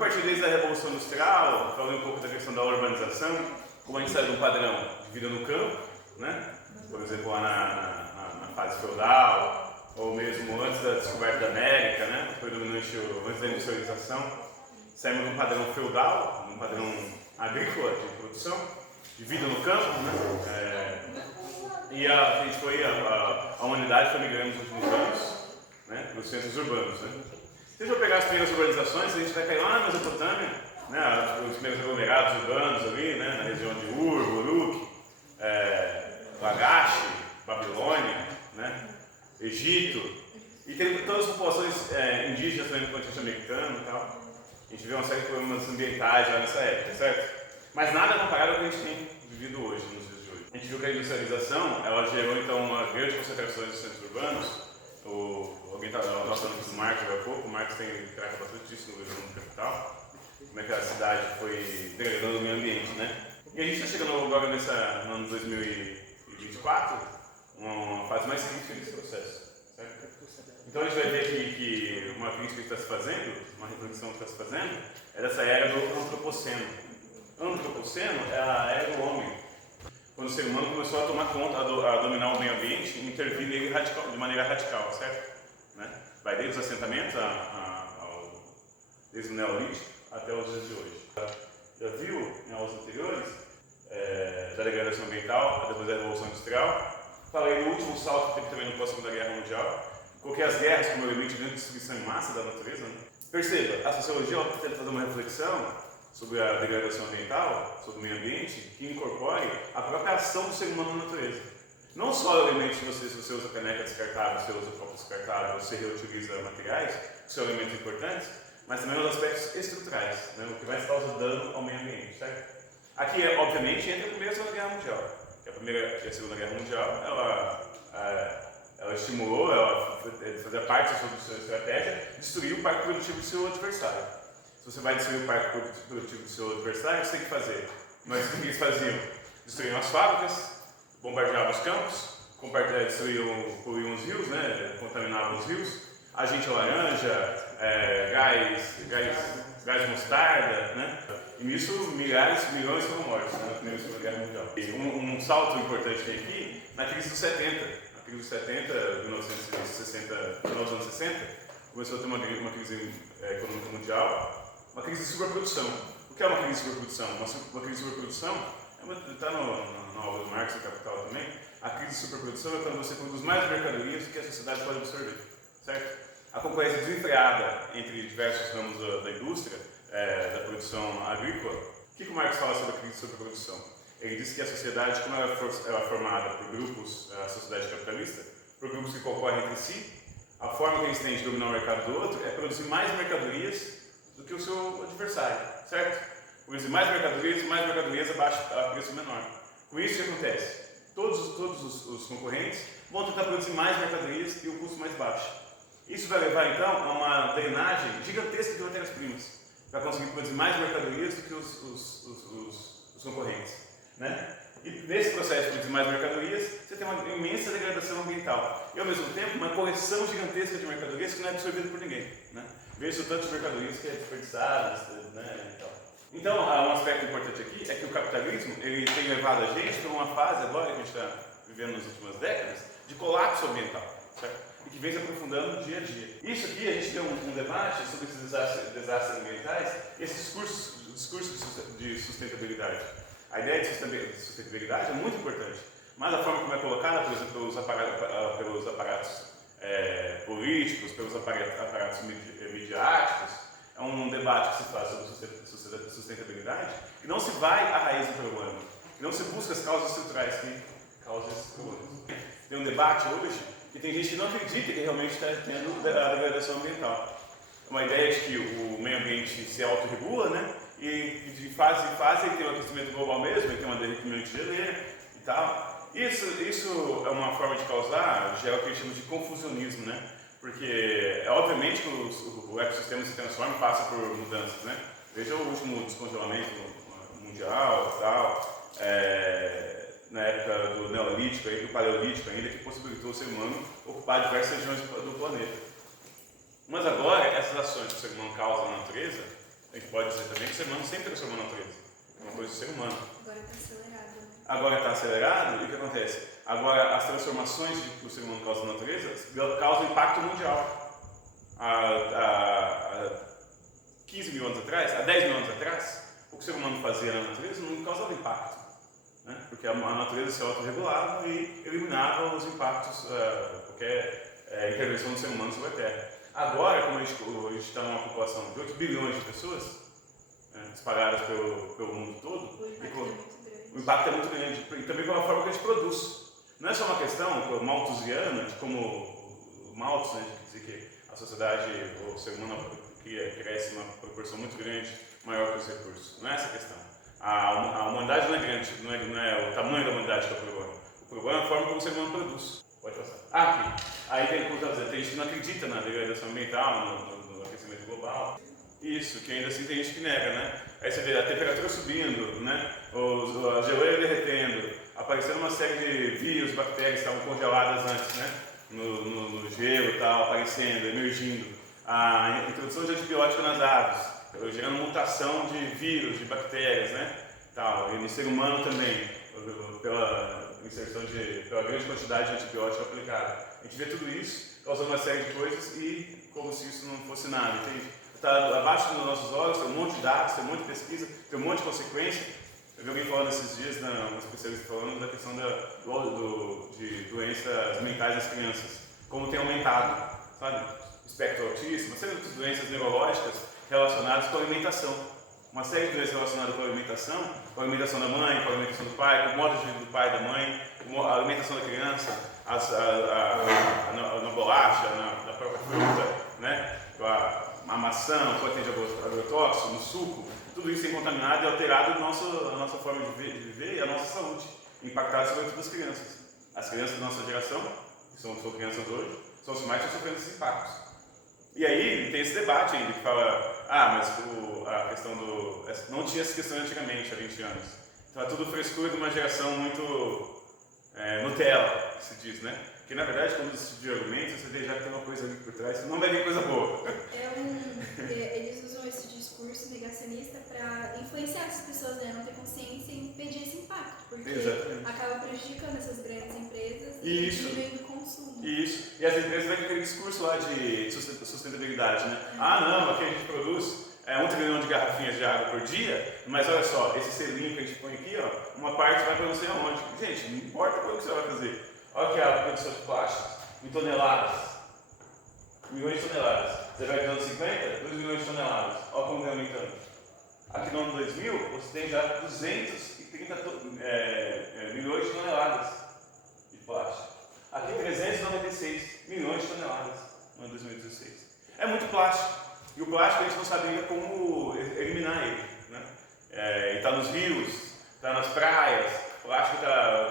partir desde a Revolução Industrial, falando um pouco da questão da urbanização, como a gente sai de um padrão de vida no campo, né? Por exemplo, lá na fase feudal, ou mesmo antes da descoberta da América, né? Predominante antes da industrialização, saímos de um padrão feudal, um padrão agrícola de produção, de vida no campo, né? E a humanidade foi migrando nos últimos anos, né, para os centros urbanos, né? Se a gente for pegar as primeiras urbanizações, a gente vai cair lá na Mesopotâmia, né, os primeiros aglomerados urbanos ali, né, na região de Ur, Uruk, Lagash, Babilônia, né, Egito, e tem todas as populações indígenas também do continente americano e tal. A gente vê uma série de problemas ambientais já nessa época, certo? Mas nada comparado ao que a gente tem vivido hoje, nos dias de hoje. A gente viu que a industrialização, ela gerou então uma grande concentração dos centros urbanos. Alguém estava falando aqui do Marx agora há pouco, o Marx trata bastante disso no livro do Capital, como é que a cidade foi degradando o meio ambiente, né? E a gente está chegando agora no ano 2024, uma fase mais crítica desse processo, certo? Então a gente vai ver que uma crítica que está se fazendo, uma reflexão que está se fazendo, é dessa era do antropoceno. Antropoceno é a era do homem, quando o ser humano começou a tomar conta, a dominar o meio ambiente e intervir nele de maneira radical, certo? Né? Vai desde os assentamentos, desde o Neolítico até os dias de hoje. Já viu em aulas anteriores da degradação ambiental, depois da Revolução Industrial. Falei no último salto que teve também no pós-Segunda Guerra Mundial. Coloquei as guerras como elemento de grande destruição em massa da natureza. Né? Perceba, a sociologia tenta fazer uma reflexão sobre a degradação ambiental, sobre o meio ambiente, que incorpore a própria ação do ser humano na natureza. Não só elementos que você usa caneca descartável, você usa copo descartável, você reutiliza materiais, que são elementos importantes, mas também os aspectos estruturais, né, o que vai causar dano ao meio ambiente, certo? Aqui, obviamente, entra a Primeira e a Segunda Guerra Mundial. A Segunda Guerra Mundial, ela estimulou, ela fazia parte da sua estratégia, destruir o parque produtivo do seu adversário. Se você vai destruir o parque produtivo do seu adversário, você tem que fazer. Mas o que eles faziam? Destruíam as fábricas, bombardeavam os campos, poluíam os rios, né? Contaminavam os rios, agente laranja, gás mostarda, né? E nisso milhões foram mortos, né? Na Primeira e Segunda Guerra Mundial. E um salto importante tem aqui, na crise dos 70. Na crise dos 70, 1960, final dos anos 60, começou a ter uma crise econômica mundial. Uma crise de superprodução. O que é uma crise de superprodução? Uma crise de superprodução, está na obra do Marx, no Capital também, a crise de superprodução é quando você produz mais mercadorias do que a sociedade pode absorver, certo? A concorrência desenfreada entre diversos ramos da indústria, da produção agrícola. O que o Marx fala sobre a crise de superprodução? Ele diz que a sociedade, como ela é formada por grupos, a sociedade capitalista, por grupos que concorrem entre si, a forma que eles têm de dominar o mercado do outro é produzir mais mercadorias do que o seu adversário, certo? Produzir mais mercadorias a preço menor. Com isso, o que acontece? Todos os concorrentes vão tentar produzir mais mercadorias e o custo mais baixo. Isso vai levar, então, a uma drenagem gigantesca de matérias-primas, para conseguir produzir mais mercadorias do que os concorrentes, né? E nesse processo de produzir mais mercadorias, você tem uma imensa degradação ambiental. E, ao mesmo tempo, uma coleção gigantesca de mercadorias que não é absorvida por ninguém, né? Veja o tanto de mercadorias que é desperdiçado, né, e tal. Então, um aspecto importante aqui é que o capitalismo ele tem levado a gente para uma fase agora que a gente está vivendo nas últimas décadas de colapso ambiental, certo? E que vem se aprofundando dia a dia. Isso aqui a gente tem um debate sobre esses desastres ambientais, esse discurso de sustentabilidade. A ideia de sustentabilidade é muito importante, mas a forma como é colocada, por exemplo, pelos aparatos políticos, pelos aparatos midiáticos, é um debate que se faz sobre sustentabilidade e não se vai à raiz do problema, e não se busca as causas estruturais que causam esses problemas. Tem um debate hoje que tem gente que não acredita que realmente está tendo a degradação ambiental. É uma ideia de que o meio ambiente se autorregula, né? E de fase em fase ele tem um aquecimento global mesmo, ele tem uma derretimento de geleira e tal. Isso é uma forma de causar, gera o que a gente chama de confusionismo, né? Porque obviamente que o ecossistema se transforma e passa por mudanças, né? Veja o último descongelamento mundial e tal, na época do Neolítico, do Paleolítico ainda, que possibilitou o ser humano ocupar diversas regiões do planeta. Mas agora, essas ações que o ser humano causa na natureza, A gente pode dizer também que o ser humano sempre transformou a natureza. É uma coisa do ser humano. Agora está acelerado. Agora está acelerado, e o que acontece? Agora as transformações que o ser humano causa na natureza causam impacto mundial. Há 15 mil anos atrás, há 10 mil anos atrás, o que o ser humano fazia na natureza não causava impacto. Né? Porque a natureza se autorregulava e eliminava os impactos, qualquer intervenção do ser humano sobre a Terra. Agora, como a gente está numa população de 8 bilhões de pessoas, espalhadas pelo mundo todo, o impacto é muito grande. E também pela forma que a gente produz. Não é só uma questão malthusiana, de como Malthus, né, de dizer que a sociedade, o ser humano cresce uma proporção muito grande, maior que os recursos. Não é essa a questão. A humanidade não é grande, não é o tamanho da humanidade que é o problema. O problema é a forma como o ser humano produz. Pode passar. Aqui. Aí tem, como eu tem gente que não acredita na degradação ambiental, no aquecimento global. Isso, que ainda assim tem gente que nega, né? Aí você vê a temperatura subindo, né? A geleira derretendo, aparecendo uma série de vírus, bactérias que estavam congeladas antes, né? No gelo e tal, aparecendo, emergindo. A introdução de antibiótico nas aves, gerando mutação de vírus, de bactérias, né? Tal. E no ser humano também, pela inserção pela grande quantidade de antibiótico aplicado. A gente vê tudo isso causando uma série de coisas e como se isso não fosse nada, entende? Está abaixo dos nossos olhos, tem um monte de dados, tem um monte de pesquisa, tem um monte de consequência. Eu vi alguém falando esses dias, uma especialista falando da questão de doenças mentais das crianças, como tem aumentado, sabe? Espectro autista, uma série de outras doenças neurológicas relacionadas com a alimentação. Uma série de doenças relacionadas com a alimentação da mãe, com a alimentação do pai, com o modo de vida do pai e da mãe, com a alimentação da criança, na bolacha, na própria fruta, né? A maçã, o potente agrotóxico, no suco, tudo isso é contaminado e alterado a nossa forma de viver e a nossa saúde, impactado sobretudo as crianças. As crianças da nossa geração, que são crianças hoje, são os que mais estão sofrendo esses impactos. E aí tem esse debate ainda que fala, mas a questão não tinha essa questão antigamente, há 20 anos. Então é tudo frescura de uma geração muito Nutella, que se diz, né? Porque na verdade, quando você estuda argumentos, você vê já que tem uma coisa ali por trás, não vai vir coisa boa. Eles usam esse discurso negacionista para influenciar as pessoas a não ter consciência e impedir esse impacto, porque acaba prejudicando essas grandes empresas e diminuindo o consumo. Isso. E as empresas vêm com aquele discurso lá de sustentabilidade, né? Não, aqui a gente produz 1 trilhão de garrafinhas de água por dia, mas olha só, esse selinho que a gente põe aqui, ó, uma parte vai para não sei aonde. Gente, não importa quanto que você vai fazer. Olha aqui a produção de plásticos, em toneladas, milhões de toneladas. Você vai de anos 50, 2 milhões de toneladas. Olha como vai aumentando. Aqui no ano 2000, você tem já 230 milhões de toneladas de plástico. Aqui 396 milhões de toneladas no ano 2016. É muito plástico. E o plástico a gente não sabe ainda como eliminar ele. Né? Está nos rios, está nas praias, o plástico está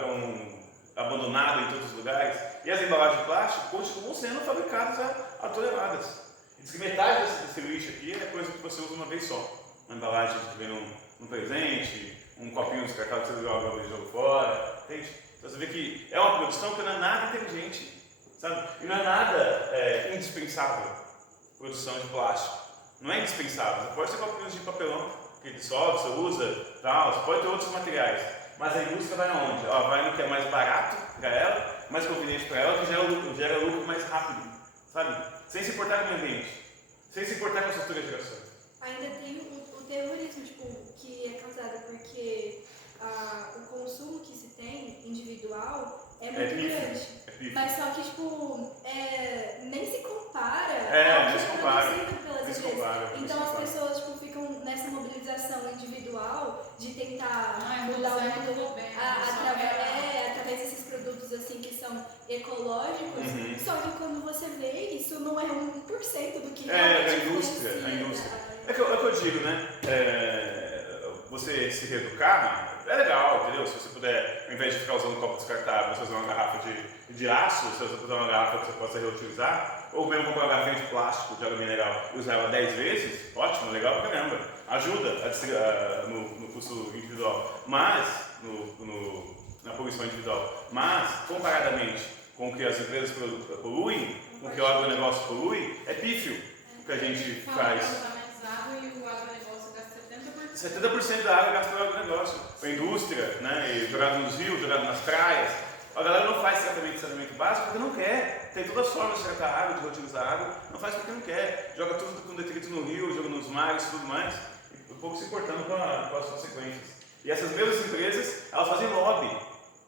abandonado em todos os lugares. E as embalagens de plástico continuam sendo fabricadas a toneladas. Diz que metade desse lixo aqui é coisa que você usa uma vez só. Uma embalagem que vem num presente, um copinho descartável que você joga fora. Entende? Então você vê que é uma produção que não é nada inteligente, sabe? E não é nada indispensável. Produção de plástico. Não é indispensável. Você pode ter copinhos de papelão que dissolve, você usa, tal. Você pode ter outros materiais. Mas a indústria vai aonde? Ela vai no que é mais barato para ela, mais conveniente para ela, que gera lucro mais rápido, sabe? Sem se importar com o ambiente, sem se importar com as futuras gerações. Ainda tem o terrorismo, que é causado porque o consumo que se tem individual é muito grande. Mas só que, nem se compara ao que é produzido pelas empresas. Então as pessoas ficam nessa mobilização individual de tentar mudar o mundo através desses produtos assim que são ecológicos. Só que quando você vê, isso não é 1% do que realmente a indústria. É que eu digo, né? Você se reeducar é legal, entendeu? Se você puder, ao invés de ficar usando um copo descartável, você usar uma garrafa de aço, se você puder uma garrafa que você possa reutilizar, ou mesmo comprar uma garrafa de plástico, de água mineral e usar ela 10 vezes, ótimo, legal pra caramba. Ajuda no custo individual, mas, na poluição individual. Mas, comparadamente com o que as empresas poluem, com o que o agronegócio polui, é pífio o que a gente faz. E o agronegócio 70% da água é gasta para o agronegócio, para a indústria, né? E jogado nos rios, jogado nas praias. A galera não faz tratamento de saneamento básico porque não quer. Tem todas as formas de tratar a água, de reutilizar a água, não faz porque não quer. Joga tudo com detrito no rio, joga nos mares e tudo mais, e um pouco se importando com as consequências. E essas mesmas empresas, elas fazem lobby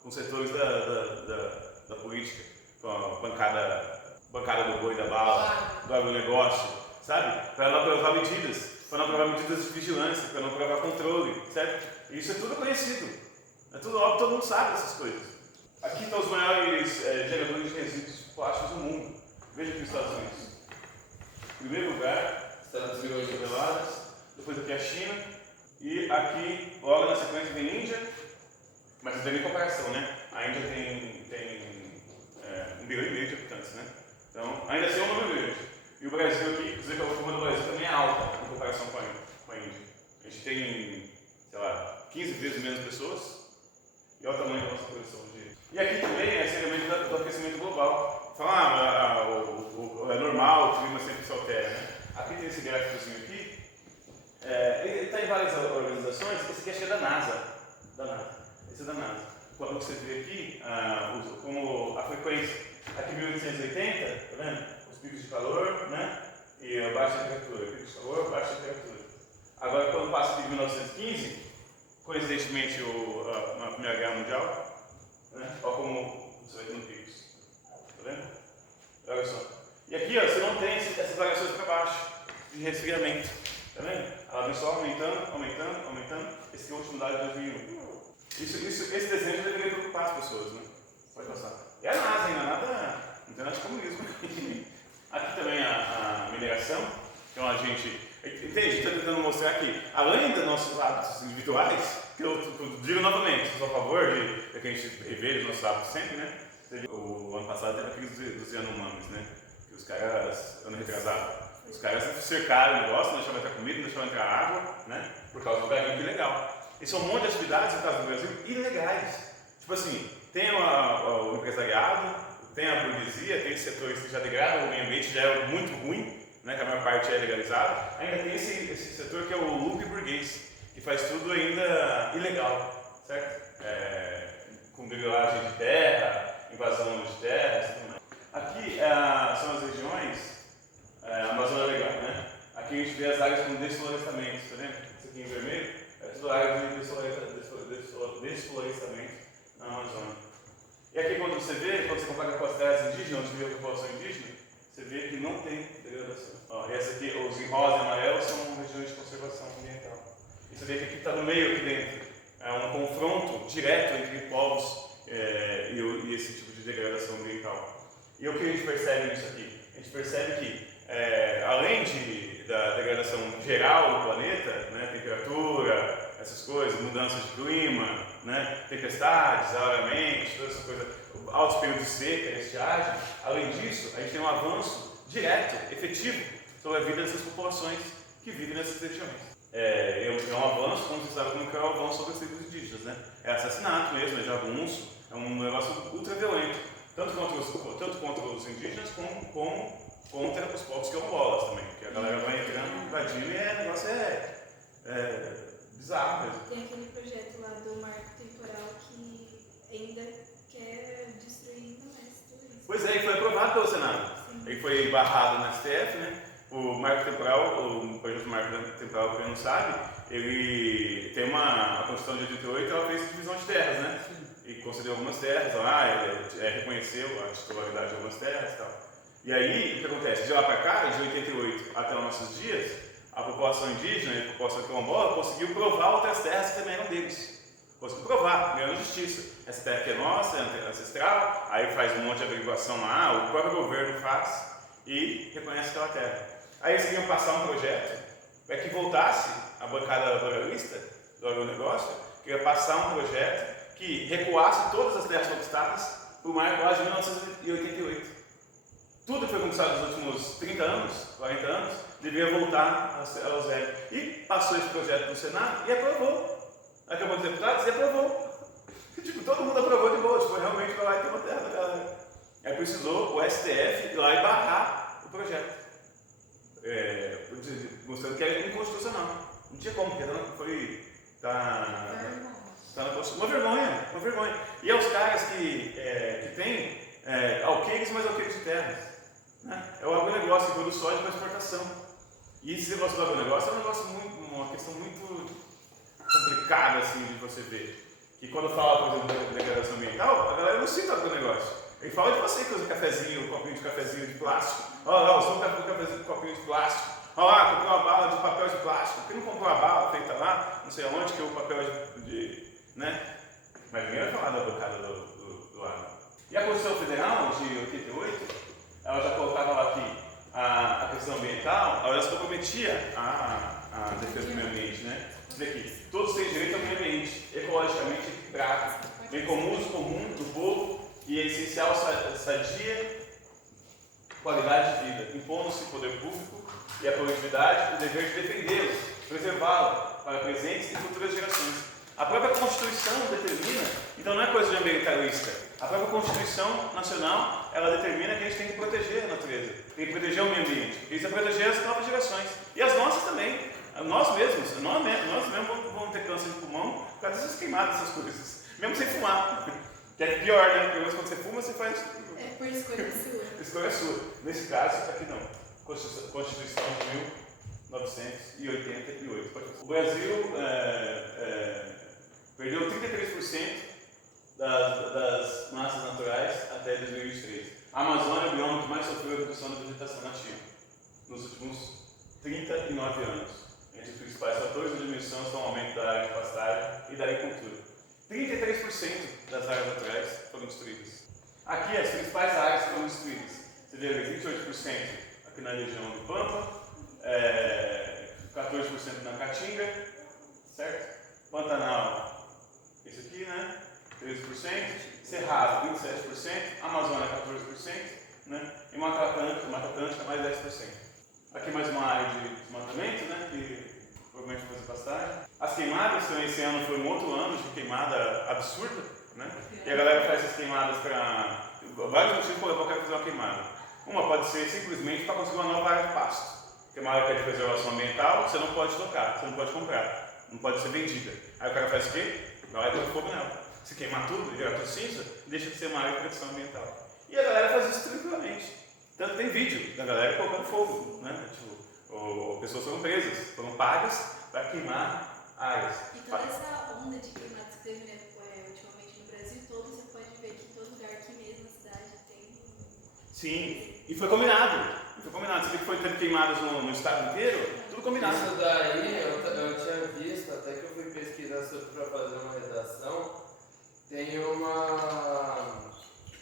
com setores da política, com a bancada do boi, da bala, do agronegócio, sabe? Para não aprovar medidas, para não aprovar medidas de vigilância, para não aprovar controle, certo? E isso é tudo conhecido, é tudo óbvio, todo mundo sabe dessas coisas. Aqui estão os maiores geradores de resíduos plásticos do mundo. Veja aqui os Estados Unidos. Em primeiro lugar, Estados Unidos de toneladas, depois aqui a China, e aqui, logo na sequência, vem a Índia, mas não tem nem comparação, né? A Índia tem 1,5 bilhão de habitantes, né? Então, ainda assim é um número grande. E o Brasil aqui, inclusive a forma do Brasil também é alta em comparação com a Índia. A gente tem, sei lá, 15 vezes menos pessoas, e olha o tamanho da nossa produção de. E aqui também é esse elemento do aquecimento global. Fala, é normal, o clima sempre se altera, né? Aqui tem esse gráficozinho aqui. Ele está em várias organizações. Esse aqui acho que é da NASA. Esse é da NASA. Quando você vê aqui, como a frequência, aqui 1880, tá vendo? Os picos de calor, né? E a baixa temperatura. Picos de calor, baixa temperatura. Agora, quando passa aqui de 1915, coincidentemente a Primeira Guerra Mundial, né? Olha como você vai tendo picos. Tá vendo? Olha só. E aqui, ó, você não tem essas variações para baixo de resfriamento. Tá vendo? Ela vem só aumentando. Esse aqui é o último dado de 2001. Esse desenho já deveria preocupar as pessoas, né? Pode passar. E a NASA ainda, não tem nada de comunismo. Aqui também a mineração, que é um agente. Entende? A gente está tentando mostrar que, além dos nossos hábitos individuais, que eu digo novamente, sou a favor de que a gente reveja os nossos hábitos sempre, né? O ano passado teve aqueles dos Yanomamis, né? Que os caras, ano retrasado, os caras cercaram o negócio, não deixavam entrar comida, não deixavam entrar água, né? Por causa do garimpo ilegal. E são um monte de atividades, no caso do Brasil, ilegais. Tipo assim, tem o empresariado, tem a burguesia, tem setores que já degradam o meio ambiente, já é muito ruim, né, que a maior parte é legalizado. Ainda tem esse setor que é o loop burguês, que faz tudo ainda ilegal, certo? Com grilagem de terra, invasão de terras e tudo mais. Aqui são as regiões, a Amazônia é legal, né? Aqui a gente vê as áreas com desflorestamento, tá vendo? Isso aqui em vermelho é tudo área de desflorestamento na Amazônia. E aqui quando você compara com as terras indígenas, onde vive a população indígena, você vê que não tem degradação. Essa aqui, os em rosa e amarelo, são regiões de conservação ambiental. E você vê que aqui está no meio, aqui dentro, é um confronto direto entre povos e esse tipo de degradação ambiental. E o que a gente percebe nisso aqui? A gente percebe que, além da degradação geral do planeta, né, temperatura, essas coisas, mudança de clima, né, tempestades, alagamentos, toda essa coisa, altos períodos de seca, estiagem, além disso, a gente tem um avanço direto, efetivo, sobre a vida dessas populações que vivem nessas regiões. É um avanço, como você sabe, como que é o avanço sobre as tribos indígenas, né? É assassinato mesmo, é jagunço, é um negócio ultra violento, tanto contra os indígenas como contra os povos quilombolas também, porque a galera vai entrando, invadindo e o negócio é bizarro mesmo. Tem aquele projeto lá do marco temporal que ainda quer destruir ainda mais tudo isso. Pois é, e foi aprovado pelo Senado. Sim. Ele foi barrado na STF, né? O marco temporal, o projeto do marco temporal, para quem não sabe, ele tem a Constituição de 88, ela fez divisão de terras, né? E concedeu algumas terras lá, reconheceu a titularidade de algumas terras e tal. E aí, o que acontece? De lá para cá, de 88 até os nossos dias, a população indígena e a população quilombola conseguiu provar outras terras que também eram deles. Conseguiu provar, ganhando justiça. Essa terra aqui é nossa, é ancestral, aí faz um monte de averiguação lá, o próprio governo faz e reconhece aquela terra. Aí eles queriam passar um projeto para que voltasse a bancada ruralista do agronegócio, queria passar um projeto que recuasse todas as terras conquistadas para o marco lá de 1988. Tudo que foi conquistado nos últimos 30 anos, 40 anos, devia voltar ao zero. E passou esse projeto no Senado e aprovou. A Câmara dos Deputados e aprovou. Tipo, todo mundo aprovou de boa, tipo, realmente vai lá e ter uma terra da galera. Aí precisou o STF ir lá e barrar o projeto. Mostrando que é inconstitucional. Não tinha como, porque tá na Constituição. Uma vergonha. E é os caras que têm alqueires, mas alqueires de terras. Né? É o agronegócio que produz soja para exportação. E esse negócio do agronegócio é uma questão muito complicada assim, de você ver. Que quando fala, por exemplo, da degradação ambiental, a galera não cita o agronegócio. Ele fala de você que usa cafezinho, copinho de cafezinho de plástico. Olha lá, usou um cafezinho de copinho de plástico. Olha lá, comprou uma bala de papel de plástico. Por que não comprou uma bala feita lá, não sei aonde, que é o papel né? Mas ninguém vai falar da bocada do agro. E a Constituição Federal, de 88, ela já colocava lá que a questão ambiental, ela já se comprometia à defesa do meio ambiente, né? Diz aqui, todos têm direito ao meio ambiente, ecologicamente equilibrado, bem como uso comum do povo e é essencial sadia qualidade de vida, impondo-se o poder público e a coletividade o dever de defendê-los, preservá-los para presentes e futuras gerações. A própria Constituição determina, então não é coisa de ambientalista, a própria Constituição Nacional, ela determina que a gente tem que proteger a natureza, tem que proteger o meio ambiente, e isso é proteger as novas gerações, e as nossas também. Nós mesmos vamos ter câncer de pulmão por causa dessas queimadas, essas coisas, mesmo sem fumar, que é pior, né? Pelo menos quando você fuma, você faz... É por escolha sua. Escolha sua. Nesse caso, aqui não. Constituição de 1988. O Brasil perdeu 33% das massas naturais até 2023. A Amazônia é o bioma que mais sofreu a redução da vegetação nativa nos últimos 39 anos. Entre os principais fatores de diminuição estão o aumento da área de pastagem e da agricultura. 33% das áreas naturais foram destruídas. Aqui, as principais áreas foram destruídas. Você vê ali 28% aqui na região do Pampa, 14% na Caatinga, certo? Pantanal, esse aqui, né? 13%, Cerrado, 27%, Amazônia, 14%, né? E Mata Atlântica, mais 10%. Aqui mais uma área de desmatamento, né? Que provavelmente fazer pastagem. As queimadas também esse ano foi um outro ano de queimada absurda, né? E a galera faz essas queimadas para vários motivos por eu quero fazer uma queimada. Uma pode ser simplesmente para conseguir uma nova área de pasto. Que é uma área de preservação ambiental, você não pode tocar, você não pode comprar, não pode ser vendida. Aí o cara faz o quê? Vai lá e põe fogo nela. Se queimar tudo, virar tudo cinza, deixa de ser uma área de proteção ambiental. E a galera faz isso tranquilamente. Tanto tem vídeo da galera colocando fogo, né? Tipo, pessoas foram presas, foram pagas para queimar áreas. E toda essa onda de queimadas que teve, né, ultimamente no Brasil todo, você pode ver que em todo lugar, aqui mesmo na cidade, tem. Sim, e foi combinado. Você viu que foi tendo queimadas no estado inteiro? Tudo combinado. Isso daí eu tinha visto, até que eu fui pesquisar sobre para fazer uma redação. Tem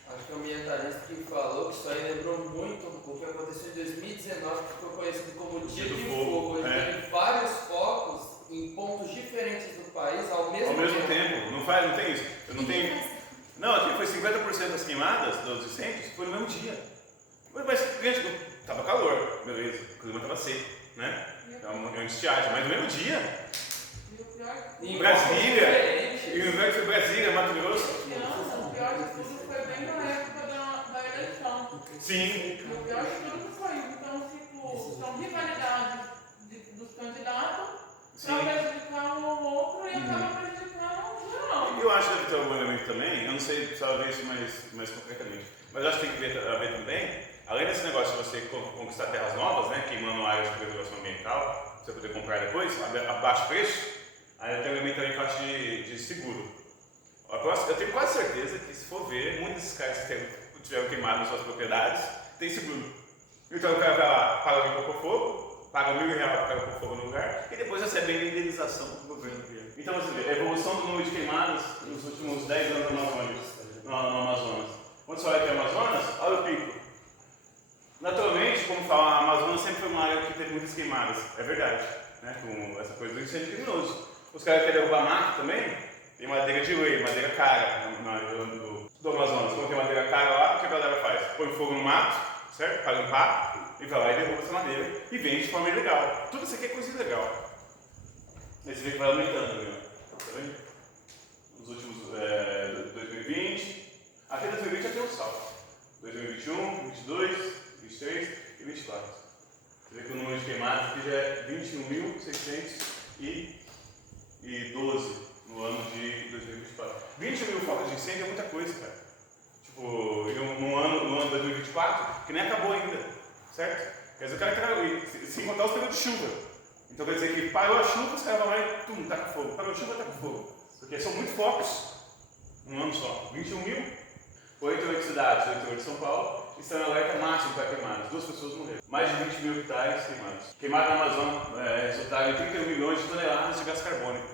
acho que um ambientalista que falou que isso aí lembrou muito o que aconteceu em 2019, que ficou conhecido como Dia de Fogo. Ele teve vários focos em pontos diferentes do país ao mesmo tempo. Não tem isso. Eu não tenho. Não, aqui foi 50% das queimadas, dos incêndios, foi no mesmo dia. Mas, gente, tava calor, beleza, o clima tava seco, né? É uma estiagem, mas no mesmo dia. Em Brasília, em Brasília, Mato Grosso. Não, o pior de tudo foi bem na época da eleição. Sim. O pior de tudo foi isso. Então, tipo, são rivalidades dos candidatos para prejudicar um ou outro e acaba prejudicando o geral. Eu acho que deve ter algum elemento também, eu não sei se ela ver isso mais concretamente, mas eu acho que tem que ver também, além desse negócio de você conquistar terras novas, né, queimando áreas de preservação ambiental, pra você poder comprar depois, a baixo preço. Aí tem um elemento também que eu acho de seguro. Eu tenho quase certeza que, se for ver, muitos desses caras que tiveram queimado nas suas propriedades tem seguro. Então o cara vai lá, paga alguém para pôr fogo, paga R$1.000 para o cara pôr fogo no lugar e depois recebe a indenização do governo. Então você vê, a evolução do número de queimadas nos últimos 10 anos no Amazonas. Quando você olha aqui o Amazonas, olha o pico. Naturalmente, como fala, a Amazonas sempre foi uma área que teve muitas queimadas. É verdade, né? Com essa coisa do incêndio criminoso. Os caras querem derrubar mato também, tem madeira de lei, madeira cara do Amazonas. Quando tem madeira cara lá, o que a galera faz? Põe fogo no mato, certo? Para limpar, e vai lá e derruba essa madeira e vende de forma ilegal. Tudo isso aqui é coisa ilegal. Aí você vê que vai aumentando, né? Tá vendo? Nos últimos 2020, até 2020 já tem um salto. 2021, 22, 23 e 24. Você vê que o número de queimadas aqui já é 21.600 2012, no ano de 2024. 20 mil focos de incêndio é muita coisa, cara. Tipo, no ano de 2024, que nem acabou ainda, certo? Quer dizer, o cara sem contar os períodos de chuva. Então quer dizer que parou a chuva, os caras vão lá e tum, taca fogo. Parou a chuva, taca fogo. Porque são muitos focos, um ano só. 21 mil, 8 cidades, 8 de São Paulo, estão em alerta máximo para queimadas. 2 pessoas morreram. Mais de 20 mil hectares queimados. Queimadas na Amazônia resultaram em 31 milhões de toneladas de gás carbônico,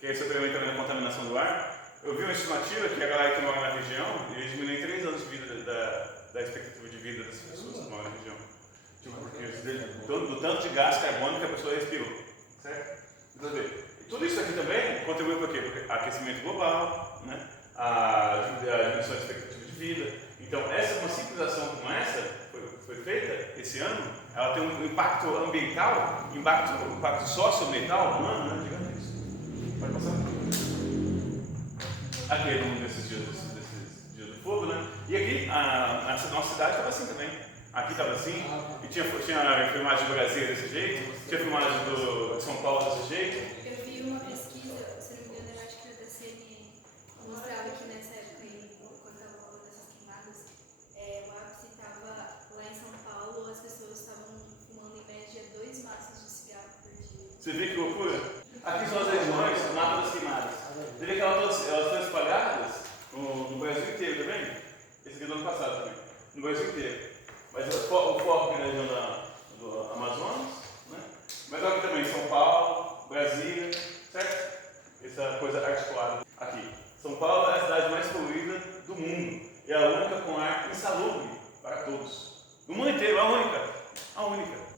que é suplemento também na contaminação do ar. Eu vi uma estimativa que a galera que mora na região, eles diminuem 3 anos de vida da expectativa de vida das pessoas que moram na região. Tipo, porque do tanto de gás carbônico que a pessoa respirou. Certo? Então, tudo isso aqui também contribui para quê? Porque aquecimento global, né? A diminuição da expectativa de vida. Então, uma simples ação como essa, foi feita esse ano, ela tem um impacto ambiental, impacto socioambiental humano, né? Digamos isso. Pode passar? Aqui é um desses dias do fogo, né? E aqui, a nossa cidade estava assim também. Aqui estava assim, e tinha filmagem do Brasil desse jeito, tinha filmagem de São Paulo desse jeito. Eu vi uma pesquisa, se não me engano, acho que era da CNN, mostrava que nessa época aí, quando estava rolando essas queimadas, o ápice estava lá em São Paulo, as pessoas estavam fumando em média 2 maços de cigarro por dia. Você vê que loucura? Aqui são as regiões, o mapa das queimadas. Você vê que elas estão espalhadas no Brasil inteiro, tá vendo? Esse aqui é do ano passado também, no Brasil inteiro. Mas o foco aqui na região do Amazonas, né? Mas aqui também São Paulo, Brasília, certo? Essa coisa articulada. Aqui, São Paulo é a cidade mais poluída do mundo e a única com ar insalubre para todos. No mundo inteiro, a única.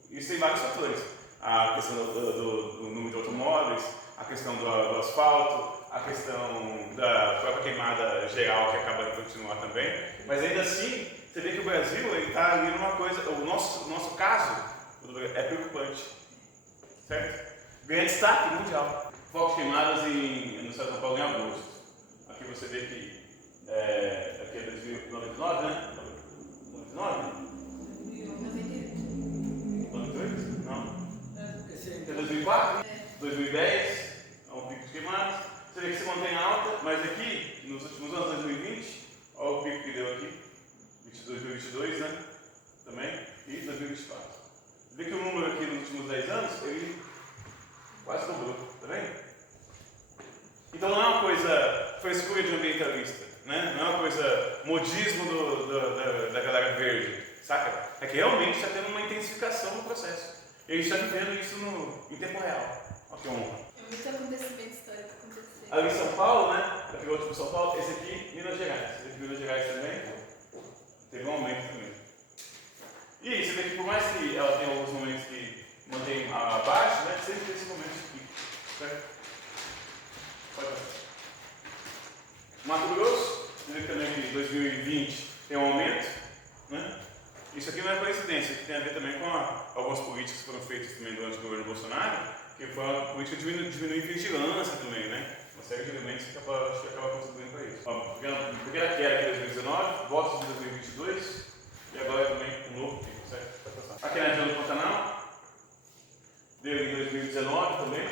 Isso tem vários fatores. A questão do número de automóveis, a questão do asfalto, a questão da própria queimada geral que acaba de continuar também. Mas ainda assim, você vê que o Brasil está ali numa coisa, o nosso caso é preocupante, certo? Ganha destaque mundial. Focos queimadas no estado de São Paulo em agosto. Aqui você vê que aqui é 2099, né? 99? 98? Não. É 2004? 2010, é um pico de queimadas. Você vê que se mantém alta, mas aqui, nos últimos anos, 2020, olha o pico que deu aqui. 2022, né? Também, e 2024. Você vê que o número aqui nos últimos 10 anos, ele quase dobrou, tá vendo? Então não é uma coisa frescura de ambientalista, né? Não é uma coisa modismo da galera verde, saca? É que realmente está tendo uma intensificação no processo. E a gente está vivendo isso em tempo real. Olha que honra. É muito acontecimento histórico acontecendo. Ali em São Paulo, né? Aqui o último São Paulo, esse aqui, Minas Gerais. Esse aqui, Minas Gerais também. Teve um aumento também. E aí, você vê que por mais que ela tenha alguns momentos que mantém abaixo, né, sempre tem esse momento de pico. Certo? Pode passar. Mato Grosso, você vê que também que 2020 tem um aumento. Né? Isso aqui não é coincidência, isso tem a ver também com algumas políticas que foram feitas também durante o governo Bolsonaro, que foi uma política de diminuir vigilância também, né? Uma série de elementos que acaba contribuindo para isso. Primeira queda aqui em 2019, votos de 2022 e agora também um novo pico, certo? Aqui na região do Pantanal, deu em 2019 também,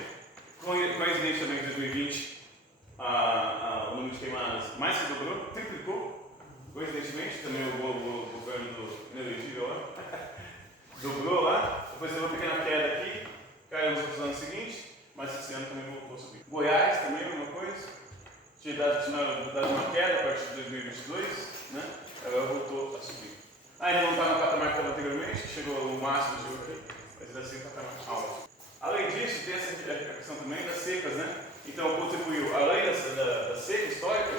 coincidente também em 2020, o número de queimadas mais que dobrou, triplicou, coincidentemente, também o governo do inelegível lá, dobrou lá, depois teve uma pequena queda aqui, caiu nos anos seguintes, mas esse ano também voltou a subir. Goiás também, a mesma coisa, tinha dado uma queda a partir de 2022, né? Agora voltou a subir. Ainda não está no patamar que estava anteriormente, chegou no máximo de hoje, mas ainda assim está alto. Além disso, tem essa questão também das secas, né? Então contribuiu, além da seca histórica,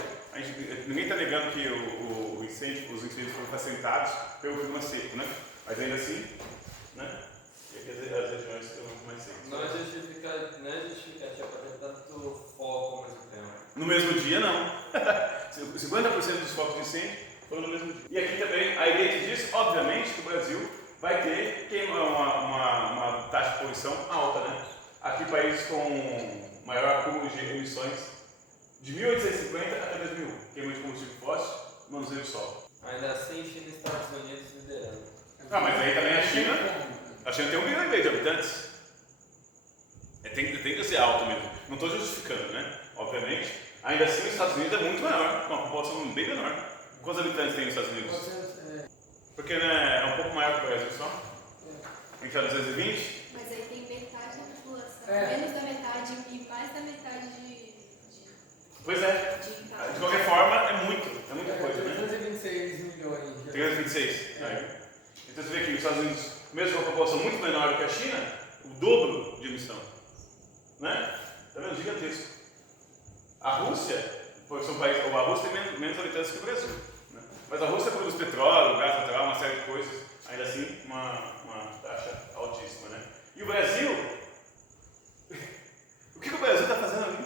ninguém está negando que os incêndios foram facilitados pelo clima seco, né? Mas ainda assim, né? E aqui as regiões estão muito mais secas. Não é justificativa para ter tanto foco ao mesmo tempo. No mesmo dia, não. 50% dos focos de incêndio foram no mesmo dia. E aqui também, aí dentro disso, obviamente, que o Brasil vai ter uma taxa de poluição alta, né? Aqui países com maior acúmulo de emissões de 1850 até 2001. Queima de combustível fóssil, manuseio do solo. Ainda assim, China e Estados Unidos liderando. Mas aí também a China tem 1,5 milhão de habitantes. Tem que ser alto mesmo. Não estou justificando, né? Obviamente. Ainda assim, os Estados Unidos é muito maior, com uma população bem menor. Quantos habitantes tem nos Estados Unidos? Porque né, é um pouco maior que o Brasil só. A gente está 220. Mas aí tem metade da população, menos da metade e mais da metade de Pois é. De qualquer forma, é muita coisa, né? 326 milhões. 326. Então você vê que os Estados Unidos, mesmo com uma população muito menor que a China, o dobro de emissão. Né? Está vendo? Gigantesco. A Rússia, porque são países, a Rússia tem menos habitantes que o Brasil. Né? Mas a Rússia produz petróleo, gás natural, uma série de coisas, ainda assim uma taxa altíssima. Né? E o Brasil, o que o Brasil está fazendo ali?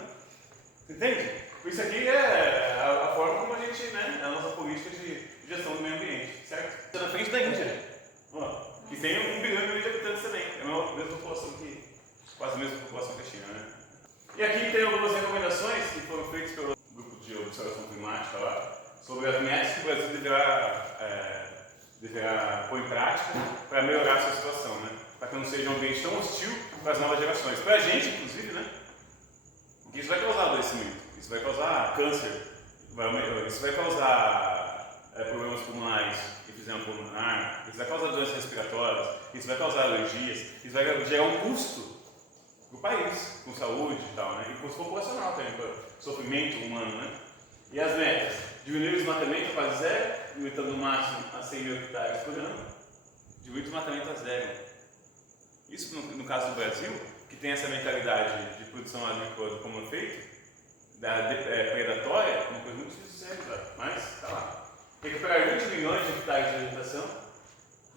Você entende? Isso aqui é a forma como a gente, né, a nossa política de gestão do meio ambiente, certo? Está na frente da Índia, que tem 1 bilhão de habitantes também, é a mesma população quase a mesma população que a China, né? E aqui tem algumas recomendações que foram feitas pelo grupo de observação climática lá, sobre as metas que o Brasil deverá pôr em prática para melhorar a sua situação, né? Para que não seja um ambiente tão hostil para as novas gerações. Para a gente, inclusive, né? Porque isso vai causar adoecimento, isso vai causar câncer, isso vai causar problemas pulmonares, enfisema pulmonar, isso vai causar doenças respiratórias, isso vai causar alergias, isso vai gerar um custo para o país, com saúde e tal, né? E custo populacional também, para sofrimento humano, né? E as metas? Diminuir o desmatamento para zero, limitando o máximo a 100 mil hectares por ano. Diminuir o desmatamento a zero. Isso no caso do Brasil, que tem essa mentalidade de produção agrícola como é feito, predatória, é uma coisa muito difícil de ser, mas está lá. Recuperar 20 milhões de hectares de vegetação,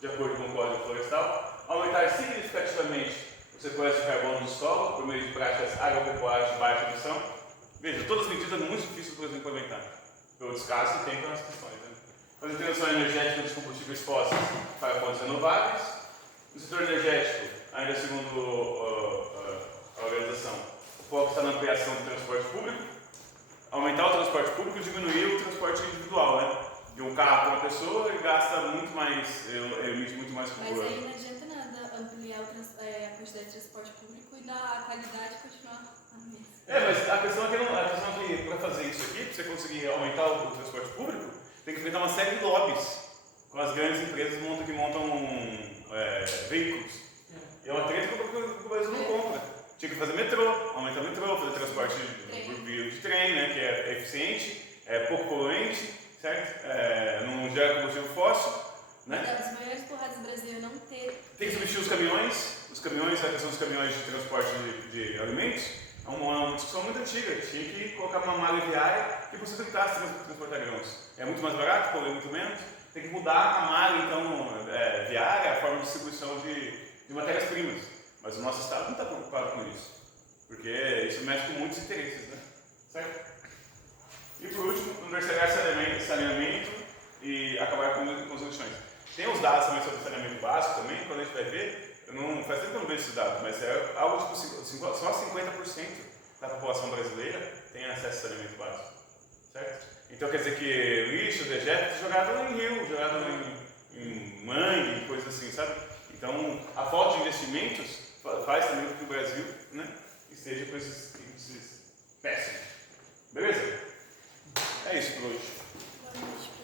de acordo com o Código Florestal, aumentar significativamente o sequestro de carbono do solo por meio de práticas agropecuárias de baixa emissão. Veja, todas as medidas muito difíceis para implementar, pelo descaso que tem com as questões. Né? Fazer transição energética dos combustíveis fósseis para fontes renováveis. No setor energético, ainda segundo a organização, o foco está na ampliação do transporte público, aumentar o transporte público e diminuir o transporte individual, né? De um carro para uma pessoa ele gasta muito mais, emite muito mais Mas aí não adianta nada ampliar a quantidade de transporte público e a qualidade continuar a mesma. Mas a questão é que para fazer isso aqui, para você conseguir aumentar o transporte público, tem que enfrentar uma série de lobbies com as grandes empresas que montam veículos. É uma treta que o Brasil não compra. Tinha que fazer metrô, aumentar o metrô, fazer transporte por via de trem, né, que é eficiente, é pouco poluente, certo? Não gera combustível fóssil. Né? Uma das maiores porradas do Brasil é não ter. Tem que substituir os caminhões, a questão dos caminhões de transporte de alimentos. É uma discussão muito antiga. Tinha que colocar uma malha viária que possibilitasse transportar grãos. É muito mais barato, polui muito menos. Tem que mudar a malha, então, viária, a forma de distribuição de matérias-primas. Mas o nosso Estado não está preocupado com isso. Porque isso mexe com muitos interesses, né? Certo? E por último, universalizar saneamento e acabar com as condições. Tem os dados também sobre saneamento básico também, quando a gente vai ver. Faz tempo que eu não vejo esses dados, mas é algo tipo só 50% da população brasileira tem acesso a saneamento básico. Certo? Então quer dizer que lixo, dejeto, jogado em rio, jogado em